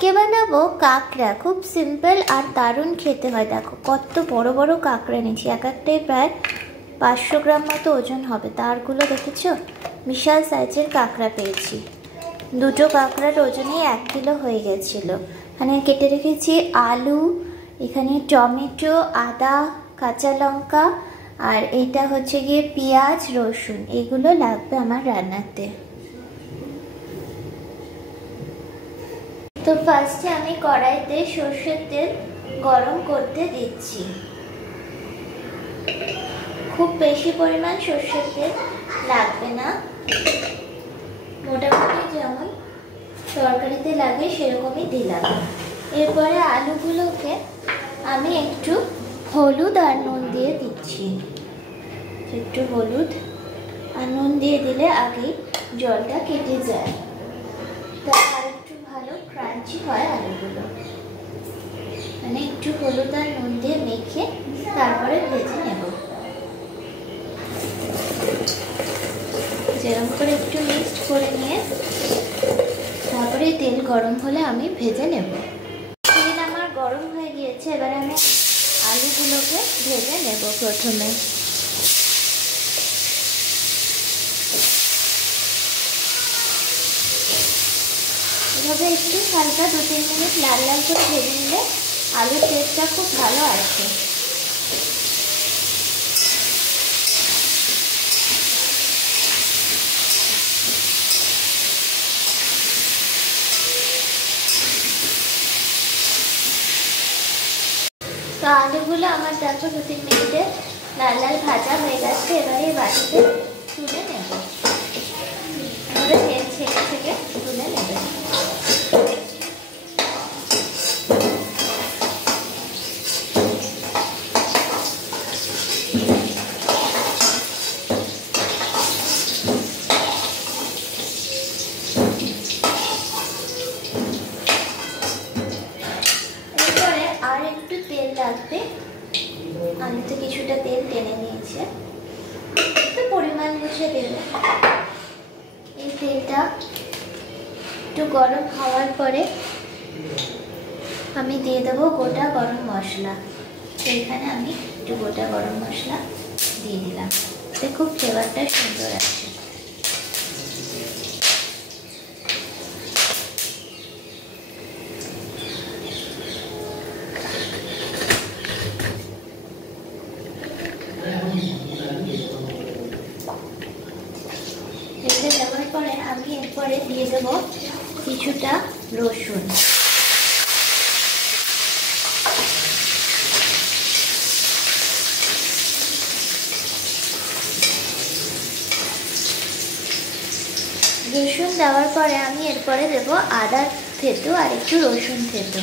के बनाबो काकड़ा। खूब सिम्पल और दारुण खेते हैं। देखो कत बड़ बड़ काकड़ा निয়েছি, एक एकटाই प्राय 500 ग्राम मतो ओजन होबे। तारगुलो देखेছো, विशाल साइजेर काकड़ा पेয়েছি। দুটো কাকড়ার ওজনেই 1 কিলো হয়ে গেছিল। এখানে কেটে রেখেছি আলু, এখানে টমেটো, আদা, কাঁচা লঙ্কা আর এটা হচ্ছে গিয়ে পেঁয়াজ, রসুন। এগুলো লাগবে আমার রান্নাতে। তো ফার্স্টে আমি কড়াইতে সরষের তেল গরম করতে দিচ্ছি। খুব বেশি পরিমাণ সরষের তেল লাগবে না, মোটামুটি যেমন তরকারিতে লাগে সেরকমই দিলাম। এরপরে আলুগুলোকে আমি একটু হলুদ আর নুন দিয়ে দিচ্ছি। একটু হলুদ আর নুন দিয়ে দিলে আগেই জলটা কেটে যায়, তাই আর একটু ভালো ক্রাঞ্চি হয় আলুগুলো। মানে একটু হলুদ আর নুন দিয়ে মেখে তারপরে ভেজে নেব। যেরকম করে একটু মিক্সড করে নিয়ে তারপরে তেল গরম হলে আমি ভেজে নেব। তেল আমার গরম হয়ে গিয়েছে, এবারে আমি আলুগুলোকে ভেজে নেব। প্রথমে এভাবে একটু হালকা 2-3 মিনিট লাল লাল করে ভেজে নিলে আলুর টেস্টটা খুব ভালো আসে। তো আলুগুলো আমার দেখো 2-3 মিনিটে লাল লাল ভাজা হয়ে গেছে। এবারে বাটিতে তুলে নেব, এবারে তেল ছেঁকে ছেঁকে তুলে নেব। লাগবে, আলুতে কিছুটা তেল টেনে নিয়েছে, একটু পরিমাণ বুঝে দেবে। এই তেলটা একটু গরম হওয়ার পরে আমি দিয়ে দেবো গোটা গরম মশলা। সেইখানে আমি একটু গোটা গরম মশলা দিয়ে দিলাম, এতে খুব ফ্লেভারটা সুন্দর আসে। দেওয়ার পরে আমি এরপরে দিয়ে দেবো কিছুটা রসুন। রসুন দেওয়ার পরে আমি এরপরে দেবো আদা থেতো আর একটু রসুন থেতো।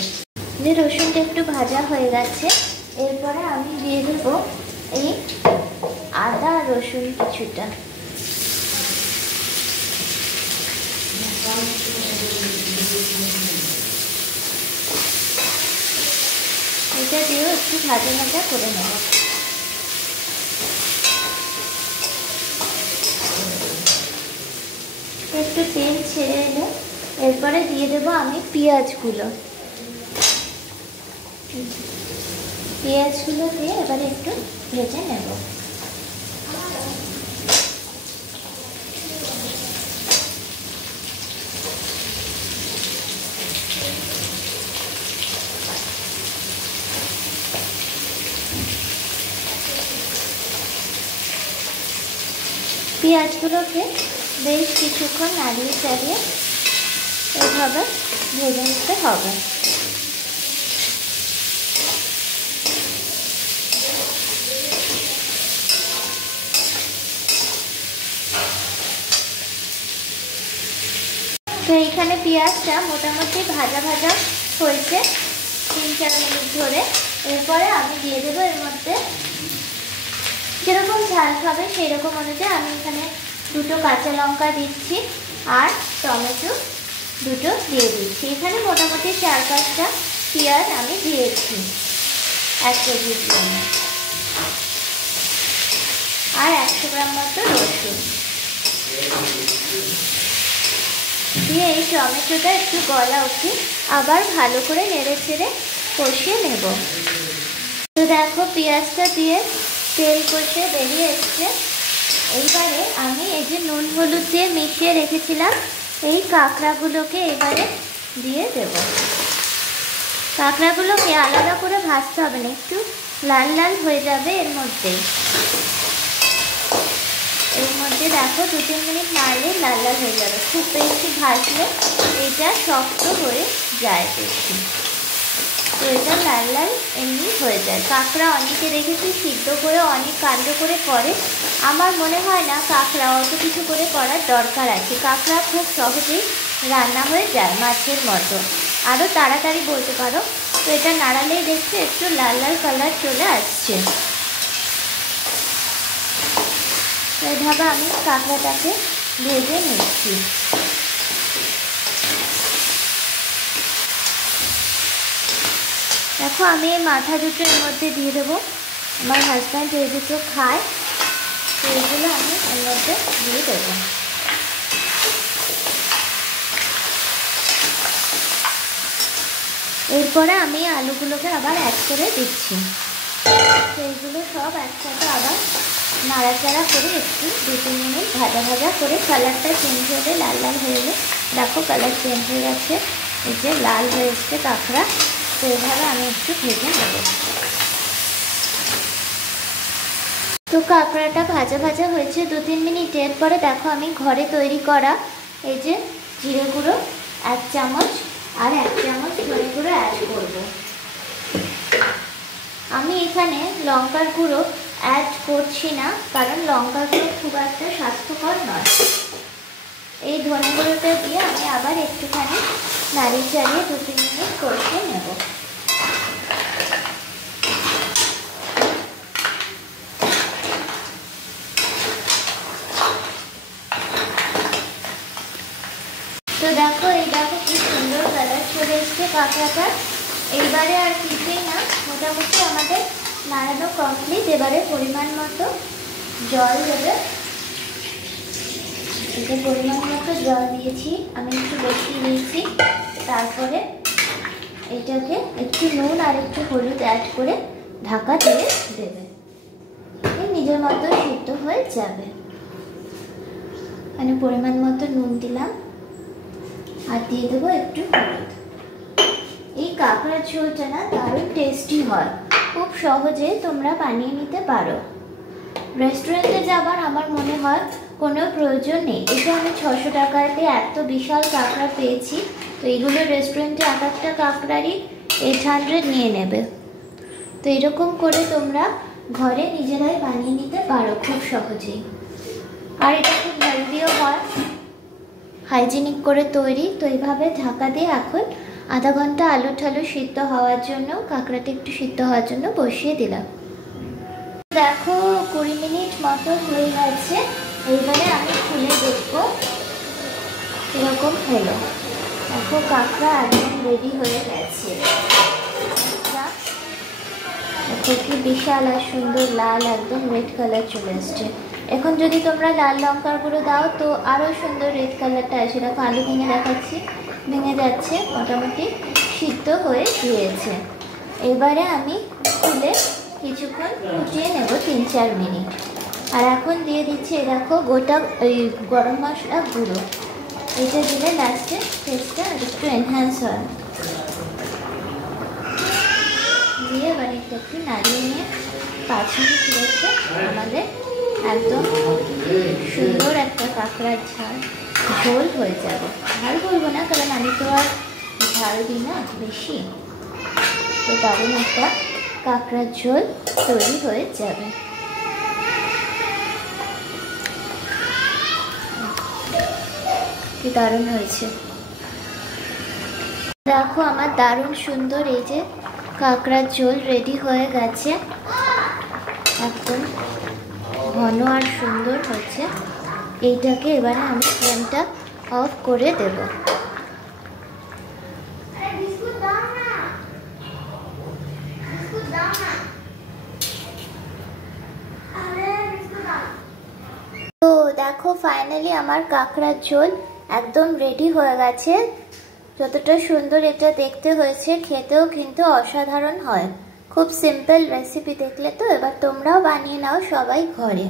যে রসুনটা একটু ভাজা হয়ে গেছে, এরপরে আমি দিয়ে দেবো এই আদা রসুন কিছুটা। এটা দিয়েও একটু ভাজা ভাজা করে নেব। একটু তেল ছেড়ে এলে এরপরে দিয়ে দেবো আমি পেঁয়াজগুলো। পেঁয়াজগুলো দিয়ে এবারে একটু ভেজে নেব। পেঁয়াজগুলোকে বেশ কিছুক্ষণ নাড়িয়ে চাড়িয়ে এভাবে ভেজে নিতে হবে। তো এইখানে পেঁয়াজটা মোটামুটি ভাজা ভাজা হয়েছে 3-4 মিনিট ধরে। এরপরে আমি দিয়ে দেবো এর মধ্যে যেরকম ঝাল খাবে সেই রকম অনুযায়ী আমি এখানে 2টো কাঁচা লঙ্কা দিচ্ছি আর টমেটো 2টো দিয়ে দিচ্ছি। এখানে মোটামুটি 4-5টা পেঁয়াজ আমি দিয়েছি 1 কেজির জন্য, আর 100 গ্রাম মতো রসুন। দিয়ে এই টমেটোটা একটু গলা অবধি আবার ভালো করে নেড়ে চেড়ে কষিয়ে নেব। তো দেখো পেঁয়াজটা দিয়ে তেল কষে বেরিয়ে এসছে। এইবারে আমি এই যে নুন হলুদ দিয়ে মিশিয়ে রেখেছিলাম এই কাঁকড়াগুলোকে এবারে দিয়ে দেব। কাঁকড়াগুলোকে আলাদা করে ভাজতে হবে না, একটু লাল লাল হয়ে যাবে এর মধ্যে দেখো 2-3 মিনিট নাড়লে লাল লাল হয়ে যাবে। খুব বেশি ভাজলে এটা শক্ত হয়ে যায় বেশি, তো এটা লাল লাল এমনি হয়ে যায়। কাঁকড়া অনেকে দেখেছি সিদ্ধ করে অনেক কাণ্ড করে করে, আমার মনে হয় না কাঁকড়া অত কিছু করে করার দরকার আছে। কাঁকড়া খুব সহজেই রান্না হয়ে যায় মাছের মতো, আরও তাড়াতাড়ি বলতে পারো। তো এটা নাড়ালেই দেখছি একটু লাল লাল কালার চলে আসছে। তো এইভাবে আমি কাঁকড়াটাকে ভেজে নিচ্ছি। দেখো আমি এই মাথা দুটো এর মধ্যে দিয়ে দেবো। আমার হাজব্যান্ড এই দুটো খায়, তো এইগুলো আমি এর মধ্যে দিয়ে দেবো। এরপরে আমি আলুগুলোকে আবার অ্যাড করে দিচ্ছি। তো এইগুলো সব একসাথে আবার নাড়াচাড়া করে একটু 2-3 মিনিট ভাজা ভাজা করে কালারটা চেঞ্জ হলে লাল লাল হয়ে গেলে, দেখো কালার চেঞ্জ হয়ে গেছে, এই যে লাল হয়ে এসছে কাঁকড়া। তো এইভাবে আমি একটু ভেজে নেব। তো কাঁকড়াটা ভাজা ভাজা হয়েছে 2-3 মিনিটের পরে দেখো আমি ঘরে তৈরি করা এই যে জিরে গুঁড়ো 1 চামচ আর 1 চামচ ধনে গুঁড়ো অ্যাড করব। আমি এখানে লঙ্কার গুঁড়ো অ্যাড করছি না, কারণ লঙ্কার গুঁড়ো খুব একটা স্বাস্থ্যকর নয়। এই ধনে গুঁড়োটা দিয়ে আমি আবার একটুখানি নাড়িয়ে চাড়িয়ে 2-3 মিনিট কষিয়ে নেব। তো দেখো কি সুন্দর কালার চলে এসছে কাঁকড়াটা। এইবারে আর কিছুই না, মোটামুটি আমাদের নাড়ানো কমপ্লিট। এবারে পরিমাণ মতো জল দেবে। এটা পরিমাণ মতো জল দিয়েছি, আমি একটু বেশি দিয়েছি। তারপরে এটাকে একটু নুন আর একটু হলুদ অ্যাড করে ঢাকা দিয়ে দেবে। নিজের মতো সিদ্ধ হয়ে যাবে। মানে পরিমাণ মতো নুন দিলাম আর দিয়ে দেবো একটু হলুদ। এই কাঁকড়ার ঝোলটা না দারুণ টেস্টি হয়, খুব সহজে তোমরা বানিয়ে নিতে পারো। রেস্টুরেন্টে যাবার আমার মনে হয় কোনো প্রয়োজন নেই। এটা আমি 600 টাকাতে এত বিশাল কাঁকড়া পেয়েছি। তো এইগুলো রেস্টুরেন্টে এক একটা কাঁকড়ারই 800 নিয়ে নেবে। তো এরকম করে তোমরা ঘরে নিজেরাই বানিয়ে নিতে পারো খুব সহজেই। আর এটা খুব হেলদিও হয়, হাইজিনিক করে তৈরি। তো এইভাবে ঢাকা দিয়ে এখন আধা ঘন্টা আলু ঠালু সিদ্ধ হওয়ার জন্য, কাঁকড়াটা একটু সিদ্ধ হওয়ার জন্য বসিয়ে দিলাম। দেখো 20 মিনিট মতো হয়ে গেছে। এইবারে আমি খুলে দেখবো এরকম হলো। দেখো কাঁকড়া একদম রেডি হয়ে গেছে। দেখো কি বিশাল আর সুন্দর লাল একদম রেড কালার চলে এসছে। এখন যদি তোমরা লাল লঙ্কার গুঁড়ো দাও তো আরও সুন্দর রেড কালারটা আসে। দেখো আলু ভেঙে দেখাচ্ছি, ভেঙে যাচ্ছে, মোটামুটি সিদ্ধ হয়ে গিয়েছে। এবারে আমি খুলে কিছুক্ষণ ফুটিয়ে নেব 3-4 মিনিট। আর এখন দিয়ে দিচ্ছি দেখো গোটা এই গরম মশলা গুঁড়ো। এটা দিলে লাস্টে টেস্টটা একটু এনহ্যান্স হয়। দিয়ে এবার একটু নাড়িয়ে নিয়ে 5 মিনিট রেখে আমাদের একদম সুন্দর একটা কাঁকড়ার ঝোল হয়ে যাবে। ঝাল বলবো না, কারণ আমি তো আর ঝাল দিই না বেশি। তো দারুণ একটা কাঁকড়ার ঝোল তৈরি হয়ে যাবে। কি দারুণ হয়েছে। দেখো আমার দারুণ সুন্দর এই যে কাঁকড়ার ঝোল রেডি হয়ে গেছে, একদম ঘন আর সুন্দর হচ্ছে। এইটাকে এবারে আমি ফ্লেমটা অফ করে দেব। তো দেখো ফাইনালি আমার কাঁকড়ার ঝোল একদম রেডি হয়ে গেছে। যতটা সুন্দর এটা দেখতে হয়েছে, খেতেও কিন্তু অসাধারণ হয়। খুব সিম্পল রেসিপি দেখলে তো, এবার তোমরাও বানিয়ে নাও সবাই ঘরে।